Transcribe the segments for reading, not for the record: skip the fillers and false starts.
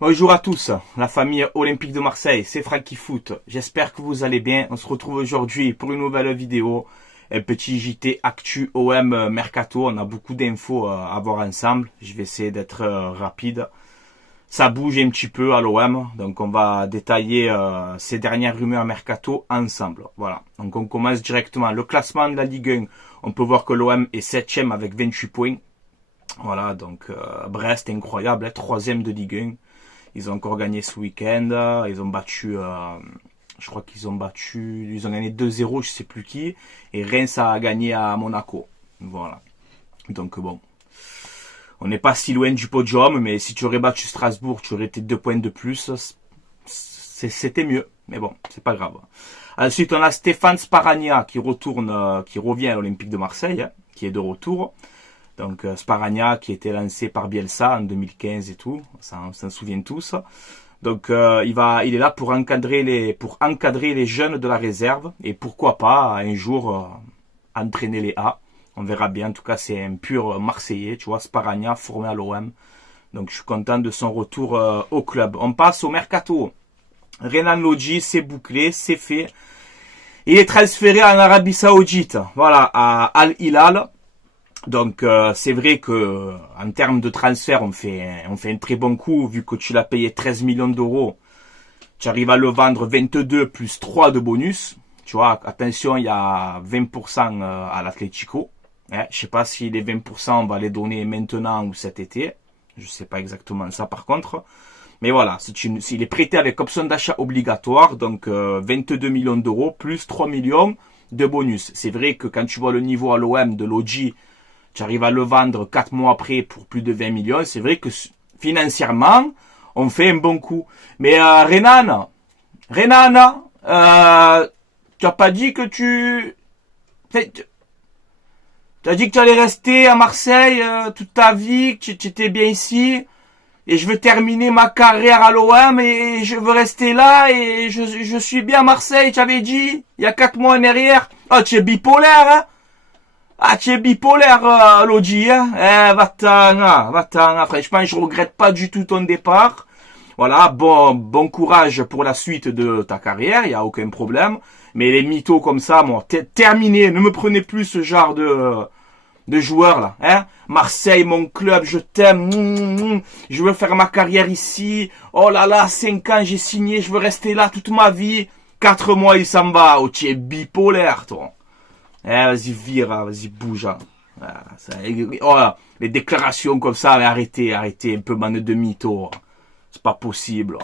Bonjour à tous, la famille Olympique de Marseille, c'est Francky Foot. J'espère que vous allez bien. On se retrouve aujourd'hui pour une nouvelle vidéo. Un petit JT Actu OM Mercato. On a beaucoup d'infos à voir ensemble. Je vais essayer d'être rapide. Ça bouge un petit peu à l'OM. Donc on va détailler ces dernières rumeurs Mercato ensemble. Voilà. Donc on commence directement. Le classement de la Ligue 1. On peut voir que l'OM est 7ème avec 28 points. Voilà, donc Brest, incroyable, 3ème de Ligue 1. Ils ont encore gagné ce week-end. Ils ont battu, je crois qu'ils ont battu, ils ont gagné 2-0, je sais plus qui. Et Reims a gagné à Monaco. Voilà. Donc bon, on n'est pas si loin du podium, mais si tu aurais battu Strasbourg, tu aurais été 2 points de plus. C'était mieux, mais bon, c'est pas grave. Ensuite, on a Stéphane Sparagna qui revient à l'Olympique de Marseille, qui est de retour. Donc Sparagna qui était lancé par Bielsa en 2015 et tout, ça on s'en souvient tous. Donc il est là pour encadrer les jeunes de la réserve et pourquoi pas un jour entraîner les A. On verra bien. En tout cas, c'est un pur Marseillais, tu vois, Sparagna formé à l'OM. Donc je suis content de son retour au club. On passe au mercato. Renan Lodji, c'est bouclé, c'est fait. Il est transféré en Arabie Saoudite, voilà, à Al Hilal. Donc c'est vrai que en termes de transfert, on fait un très bon coup vu que tu l'as payé 13 millions d'euros. Tu arrives à le vendre 22 plus 3 de bonus. Tu vois, attention, il y a 20% à l'Atlético. Je sais pas si les 20% on va les donner maintenant ou cet été. Je sais pas exactement ça par contre. Mais voilà, s'il est prêté avec option d'achat obligatoire, donc 22 millions d'euros plus 3 millions de bonus. C'est vrai que quand tu vois le niveau à l'OM de Lodji, tu arrives à le vendre 4 mois après pour plus de 20 millions. C'est vrai que financièrement, on fait un bon coup. Mais Renan, tu as pas dit que tu as dit que tu allais rester à Marseille toute ta vie, que tu étais bien ici. Et je veux terminer ma carrière à l'OM et je veux rester là et je suis bien à Marseille, tu avais dit, il y a 4 mois en arrière. Oh, tu es bipolaire, hein? Ah, tu es bipolaire, Lodji, hein? Va-t'en. Franchement, je regrette pas du tout ton départ. Voilà, bon courage pour la suite de ta carrière, il y a aucun problème. Mais les mythos comme ça, moi, terminé. Ne me prenez plus ce genre de joueur là, hein? Marseille, mon club, je t'aime. Je veux faire ma carrière ici. Oh là là, 5 ans, j'ai signé, je veux rester là toute ma vie. 4 mois, il s'en va. Oh, tu es bipolaire, toi. Vas-y, vire, vas-y, bouge. Oh là, les déclarations comme ça, arrêtez, un peu bande de mythos. C'est pas possible.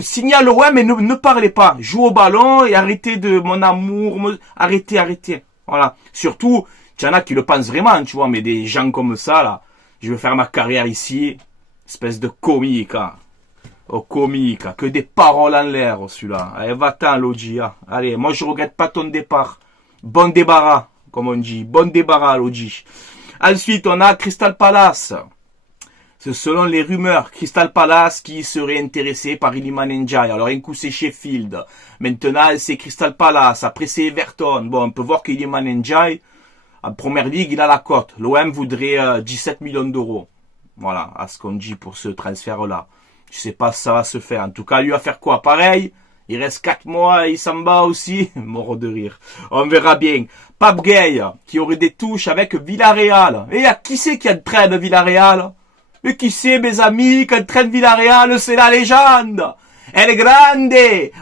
Signale, ouais, mais ne parlez pas. Joue au ballon et arrêtez de mon amour. Arrêtez. Voilà. Surtout, il y en a qui le pensent vraiment, tu vois, mais des gens comme ça, là, je veux faire ma carrière ici. Espèce de comique, hein. Oh, comique, hein. Que des paroles en l'air, celui-là. Allez, va-t'en, Lodji. Hein. Allez, moi, je regrette pas ton départ. Bon débarras, comme on dit. Bon débarras, Lodji. Ensuite, on a Crystal Palace. C'est selon les rumeurs, Crystal Palace qui serait intéressé par Iliman Ndiaye. Alors, un coup, c'est Sheffield. Maintenant, c'est Crystal Palace. Après, c'est Everton. Bon, on peut voir qu'Iliman Ndiaye, en première ligue, il a la cote. L'OM voudrait 17 millions d'euros. Voilà, à ce qu'on dit pour ce transfert-là. Je sais pas si ça va se faire. En tout cas, lui va faire quoi? Pareil. Il reste 4 mois, il s'en va aussi. Mort de rire. On verra bien. Pape Gueye, qui aurait des touches avec Villarreal. Et qui c'est qui entraîne Villarreal? Et qui c'est, mes amis, qui entraîne Villarreal? C'est la légende. El Grande.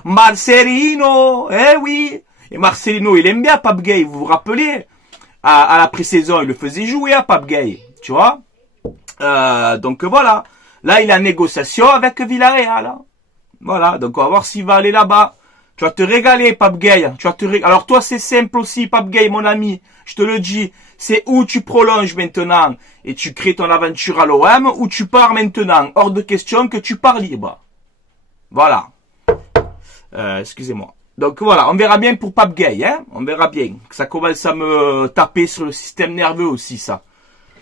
Marcelino. Eh oui. Et Marcelino, il aime bien Pape Gueye, vous vous rappelez? À la pré-saison, il le faisait jouer à Pape Gueye. Tu vois? Donc voilà. Là, il est en négociation avec Villarreal. Voilà, donc on va voir s'il va aller là-bas. Tu vas te régaler, Pape Gueye. Alors toi, c'est simple aussi, Pape Gueye, mon ami. Je te le dis. C'est où tu prolonges maintenant et tu crées ton aventure à l'OM ou tu pars maintenant. Hors de question que tu pars libre. Voilà. Excusez-moi. Donc voilà, on verra bien pour Pape Gueye. Hein, on verra bien. Ça commence à me taper sur le système nerveux aussi, ça.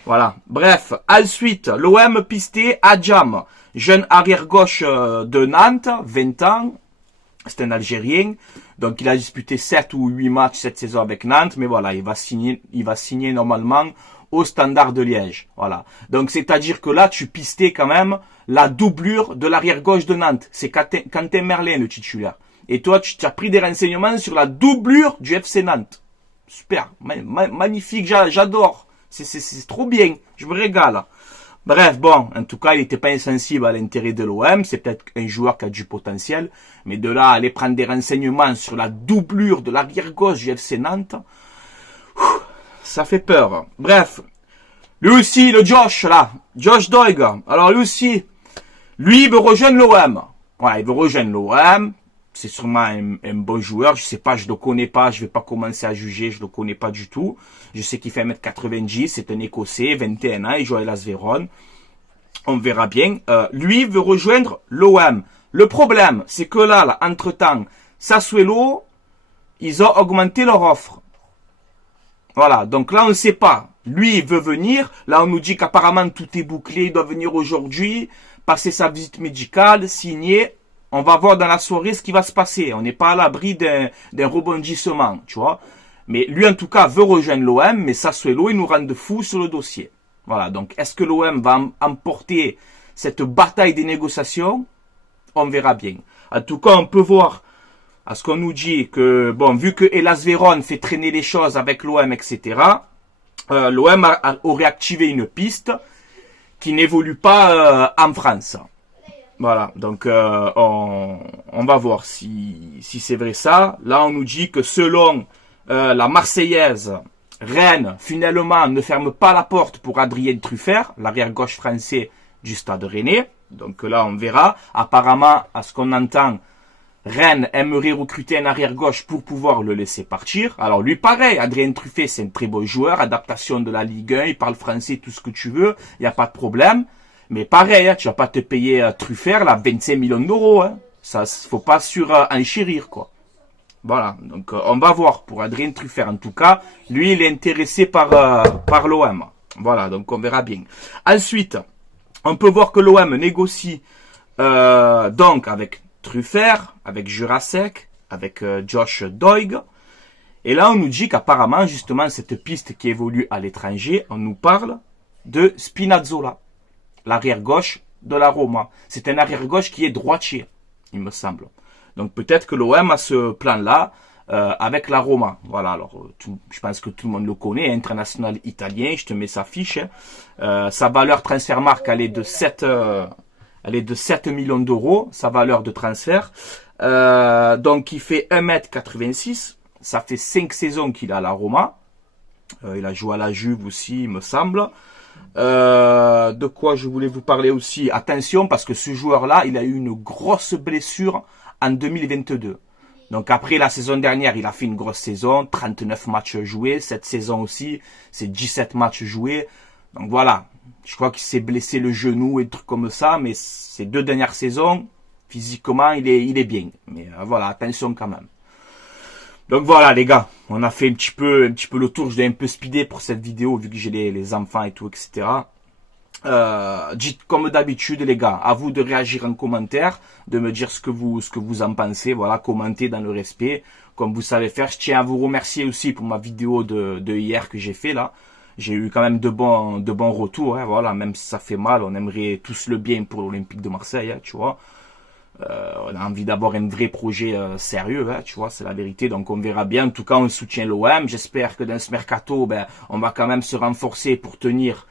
Voilà. Bref, ensuite, l'OM pisté Adjam. Jeune arrière-gauche de Nantes, 20 ans. C'est un Algérien. Donc, il a disputé 7 ou 8 matchs cette saison avec Nantes. Mais voilà, il va signer normalement au Standard de Liège. Voilà. Donc, c'est-à-dire que là, tu pistais quand même la doublure de l'arrière gauche de Nantes. C'est Quentin Merlin, le titulaire. Et toi, tu as pris des renseignements sur la doublure du FC Nantes. Super. Magnifique. J'adore. C'est trop bien. Je me régale. Bref, bon, en tout cas, il n'était pas insensible à l'intérêt de l'OM. C'est peut-être un joueur qui a du potentiel. Mais de là, aller prendre des renseignements sur la doublure de l'arrière-gauche du FC Nantes, ça fait peur. Bref, lui aussi, le Josh, là, Josh Doig. Alors lui aussi, lui, il veut rejoindre l'OM. Voilà, il veut rejoindre l'OM. C'est sûrement un bon joueur. Je sais pas, je le connais pas. Je vais pas commencer à juger. Je le connais pas du tout. Je sais qu'il fait 1m90. C'est un Écossais, 21 ans. Il joue à Las Vérone. On verra bien. Lui veut rejoindre l'OM. Le problème, c'est que là, entre-temps, Sassuolo, ils ont augmenté leur offre. Voilà. Donc là, on ne sait pas. Lui, il veut venir. Là, on nous dit qu'apparemment, tout est bouclé. Il doit venir aujourd'hui, passer sa visite médicale, signer. On va voir dans la soirée ce qui va se passer. On n'est pas à l'abri d'un rebondissement, tu vois. Mais lui, en tout cas, veut rejoindre l'OM, mais Sassuolo, il nous rend de fous sur le dossier. Voilà, donc est-ce que l'OM va emporter cette bataille des négociations? On verra bien. En tout cas, on peut voir, à ce qu'on nous dit, que, bon, vu que Hellas Vérone fait traîner les choses avec l'OM, etc., l'OM aurait activé une piste qui n'évolue pas en France. Voilà, donc on va voir si c'est vrai ça. Là, on nous dit que selon la Marseillaise, Rennes, finalement, ne ferme pas la porte pour Adrien Truffert, l'arrière-gauche français du Stade Rennais. Donc là, on verra. Apparemment, à ce qu'on entend, Rennes aimerait recruter un arrière-gauche pour pouvoir le laisser partir. Alors lui, pareil, Adrien Truffert, c'est un très beau joueur, adaptation de la Ligue 1, il parle français, tout ce que tu veux, il n'y a pas de problème. Mais pareil, hein, tu vas pas te payer Truffert, là, 25 millions d'euros. Hein. Ça, faut pas enchérir, quoi. Voilà, donc on va voir pour Adrien Truffert. En tout cas, lui, il est intéressé par l'OM. Voilà, donc on verra bien. Ensuite, on peut voir que l'OM négocie donc avec Truffert, avec Jurasek, avec Josh Doig. Et là, on nous dit qu'apparemment, justement, cette piste qui évolue à l'étranger, on nous parle de Spinazzola, l'arrière-gauche de la Roma. C'est un arrière-gauche qui est droitier, il me semble. Donc peut-être que l'OM a ce plan-là avec la Roma. Voilà, alors je pense que tout le monde le connaît, international italien, je te mets sa fiche. Sa valeur transfermarkt, elle est de 7 millions d'euros, sa valeur de transfert. Donc il fait 1m86, ça fait 5 saisons qu'il a à la Roma. Il a joué à la Juve aussi, il me semble. De quoi je voulais vous parler aussi. Attention, parce que ce joueur-là, il a eu une grosse blessure en 2022. Donc après la saison dernière, il a fait une grosse saison, 39 matchs joués. Cette saison aussi, c'est 17 matchs joués. Donc voilà, je crois qu'il s'est blessé le genou et des trucs comme ça, mais ces 2 dernières saisons, physiquement, il est bien. Mais voilà, attention quand même. Donc voilà les gars, on a fait un petit peu le tour, je l'ai un peu speedé pour cette vidéo vu que j'ai les enfants et tout, etc. Dites comme d'habitude les gars, à vous de réagir en commentaire, de me dire ce que vous en pensez, voilà, commentez dans le respect, comme vous savez faire. Je tiens à vous remercier aussi pour ma vidéo de hier que j'ai fait là. J'ai eu quand même de bons retours, hein, voilà, même si ça fait mal, on aimerait tous le bien pour l'Olympique de Marseille, hein, tu vois. On a envie d'avoir un vrai projet sérieux, hein, tu vois, c'est la vérité. Donc on verra bien. En tout cas, on soutient l'OM. J'espère que dans ce mercato, on va quand même se renforcer pour tenir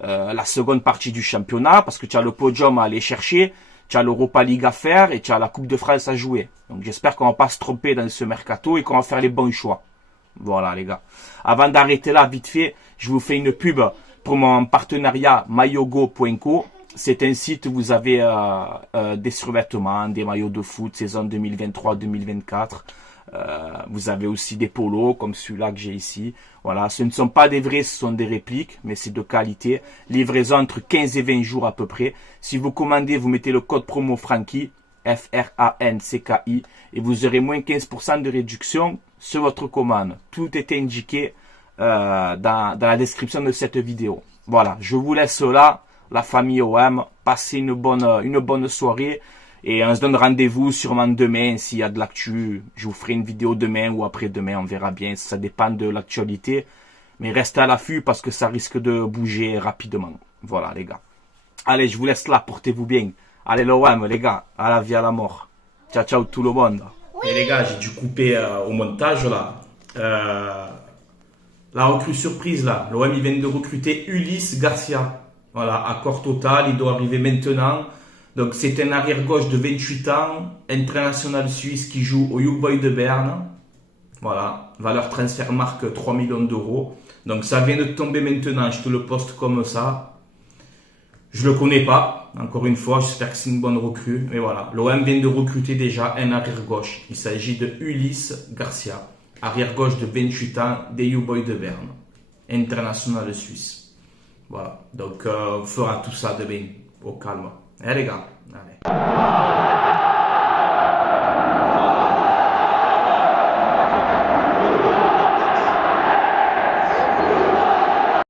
la seconde partie du championnat, parce que tu as le podium à aller chercher, tu as l'Europa League à faire et tu as la Coupe de France à jouer. Donc j'espère qu'on va pas se tromper dans ce mercato et qu'on va faire les bons choix. Voilà les gars. Avant d'arrêter là, vite fait, je vous fais une pub pour mon partenariat mayogo.co. C'est un site où vous avez des survêtements, des maillots de foot, saison 2023-2024. Vous avez aussi des polos comme celui-là que j'ai ici. Voilà, ce ne sont pas des vrais, ce sont des répliques, mais c'est de qualité. Livraison entre 15 et 20 jours à peu près. Si vous commandez, vous mettez le code promo Francky, F-R-A-N-C-K-I, et vous aurez moins 15% de réduction sur votre commande. Tout est indiqué dans la description de cette vidéo. Voilà, je vous laisse là. La famille OM, passez une bonne soirée Et on se donne rendez-vous sûrement demain s'il y a de l'actu. Je vous ferai une vidéo demain ou après-demain, on verra bien. Ça dépend de l'actualité. Mais restez à l'affût parce que ça risque de bouger rapidement. Voilà les gars. Allez, je vous laisse là, portez-vous bien. Allez l'OM les gars, à la vie, à la mort. Ciao ciao tout le monde. Et les gars, j'ai dû couper au montage là. La recrue surprise là. L'OM il vient de recruter Ulysse Garcia. Voilà, accord total, il doit arriver maintenant. Donc c'est un arrière-gauche de 28 ans, international suisse qui joue au Young Boys de Berne. Voilà, valeur transfert marque 3 millions d'euros. Donc ça vient de tomber maintenant, je te le poste comme ça. Je le connais pas, encore une fois, j'espère que c'est une bonne recrue. Mais voilà, l'OM vient de recruter déjà un arrière-gauche. Il s'agit de Ulysse Garcia, arrière-gauche de 28 ans des Young Boys de Berne, international suisse. Voilà, donc on fera tout ça demain, au calme. Allez les gars, allez.